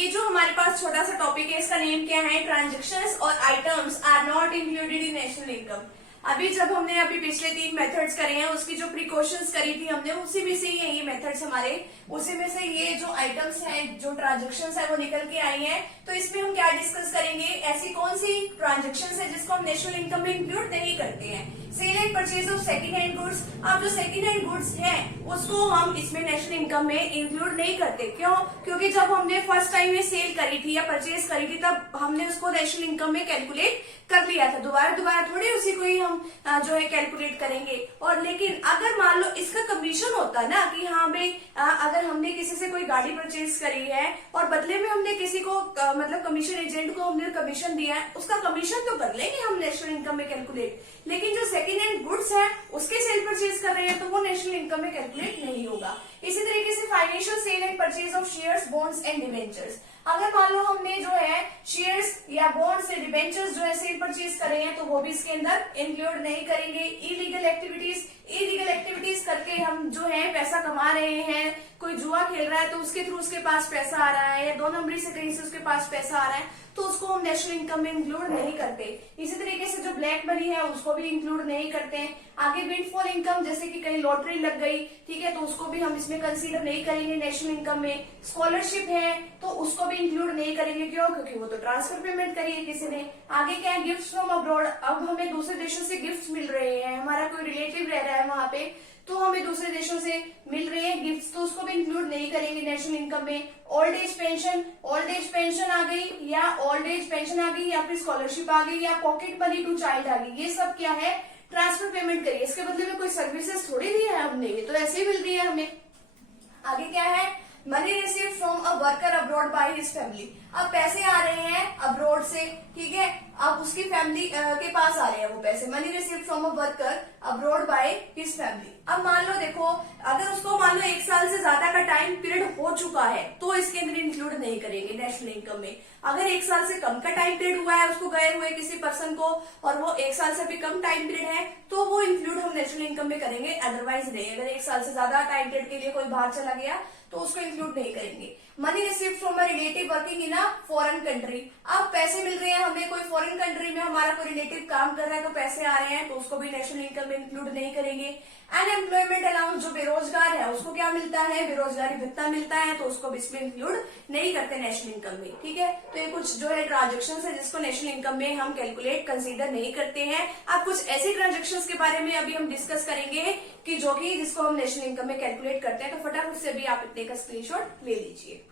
ये जो हमारे पास छोटा सा टॉपिक है इसका नेम क्या है, ट्रांजेक्शन्स और items are not included in national income. अभी जब हमने अभी पिछले 3 मेथड्स करे हैं उसकी जो प्रिकॉशंस करी थी हमने उसी में से ही है ये मेथड्स हमारे, उसी में से ये जो आइटम्स हैं जो ट्रांजेक्शन्स है वो निकल के आई हैं। तो इसमें हम क्या डिस्कस करेंगे, ऐसी कौन सी ट्रांजेक्शन्स है जिसको हम नेशनल इनकम में इंक्लूड नहीं करते हैं। Sale and purchase of second hand goods, अब जो सेकंड हैंड गुड्स हैं उसको हम इसमें नेशनल इनकम में इंक्लूड नहीं करते। क्यों? क्योंकि जब हमने फर्स्ट टाइम में सेल करी थी या परचेज करी थी तब हमने उसको नेशनल इनकम में कैलकुलेट कर लिया था, दोबारा थोड़ी उसी को ही हम जो है कैलकुलेट करेंगे। और लेकिन अगर मान लो इसका कमीशन होता ना कि हाँ भाई अगर हमने किसी से कोई गाड़ी परचेज करी है और बदले में हमने किसी को मतलब कमीशन एजेंट को हमने कमीशन दिया है, उसका कमीशन तो कर लेंगे हम नेशनल इनकम में कैलकुलेट, लेकिन जो सेकेंड हैंड गुड्स है उसके सेल परचेज कर रहे हैं तो वो नेशनल इनकम में कैलकुलेट नहीं होगा। इसी तरीके से financial sale and purchase of shares, bonds and debentures, अगर मान लो हमने जो है शेयर्स या बॉन्ड्स से डिवेंचर्स जो है सेल परचेज करे हैं तो वो भी इसके अंदर इंक्लूड नहीं करेंगे। इलीगल एक्टिविटीज करके हम जो है पैसा कमा रहे हैं, कोई जुआ खेल रहा है तो उसके थ्रू उसके पास पैसा आ रहा है या 2 नंबरी से कहीं से उसके पास पैसा आ रहा है तो उसको हम नेशनल इनकम में इंक्लूड नहीं करते। इसी तरीके से जो ब्लैक मनी है उसको भी इंक्लूड नहीं करते हैं। आगे विंडफॉल इनकम, जैसे कि कहीं लॉटरी लग गई, ठीक है, तो उसको भी हम इसमें कंसीडर नहीं करेंगे नेशनल इनकम में। स्कॉलरशिप है तो उसको भी इंक्लूड नहीं करेंगे, क्यों? क्योंकि वो तो ट्रांसफर पेमेंट करी है किसी ने। आगे क्या है, गिफ्ट फ्रॉम अब्रॉड, अब हमें दूसरे देशों से गिफ्ट मिल रहे हैं, हमारा कोई रिलेटिव रह रहा है वहां पे तो हमें दूसरे देशों से मिल रहे हैं गिफ्ट्स, तो उसको भी इंक्लूड नहीं करेंगे नेशनल इनकम में। ओल्ड एज पेंशन आ गई या फिर स्कॉलरशिप आ गई या पॉकेट मनी टू चाइल्ड आ गई, ये सब क्या है, ट्रांसफर पेमेंट करिए, इसके बदले में कोई सर्विसेज थोड़ी दी है हमने, ये तो ऐसे ही मिल रही है हमें। आगे क्या है, money receive from a worker abroad by his family, अब पैसे आ रहे हैं अब्रॉड से, ठीक है, अब उसकी फैमिली के पास आ रहे हैं वो पैसे, money receive from a worker abroad by his family. अब मान लो देखो, अगर उसको मान लो 1 साल से ज्यादा का टाइम पीरियड हो चुका है तो इसके अंदर इंक्लूड नहीं करेंगे नेशनल इनकम में। अगर 1 साल से कम का टाइम पीरियड हुआ है उसको गए हुए किसी पर्सन को और वो 1 साल से भी कम टाइम पीरियड है तो वो इंक्लूड हम नेशनल इनकम में करेंगे, अदरवाइज नहीं। अगर 1 साल से ज्यादा टाइम पीरियड के लिए कोई बाहर चला गया तो उसको इंक्लूड नहीं करेंगे। Money receive from a relative working in a foreign country, अब पैसे मिल रहे हैं हमें, कोई फॉरेन कंट्री में हमारा कोई रिलेटिव काम कर रहा है तो पैसे आ रहे हैं तो उसको भी नेशनल इनकम में इंक्लूड नहीं करेंगे। अनएम्प्लॉयमेंट अलाउंस, जो बेरोजगार है उसको क्या मिलता है, बेरोजगारी भत्ता मिलता है तो उसको भी इसमें इंक्लूड नहीं करते नेशनल इनकम में, ठीक है। तो ये कुछ जो है ट्रांजेक्शन है जिसको नेशनल इनकम में हम कैलकुलेट कंसीडर नहीं करते हैं। अब कुछ ऐसी ट्रांजेक्शन के बारे में अभी हम डिस्कस करेंगे कि जो कि जिसको हम नेशनल इनकम में कैलकुलेट करते हैं, तो फटाफट से भी आप इतने का स्क्रीनशॉट ले लीजिए।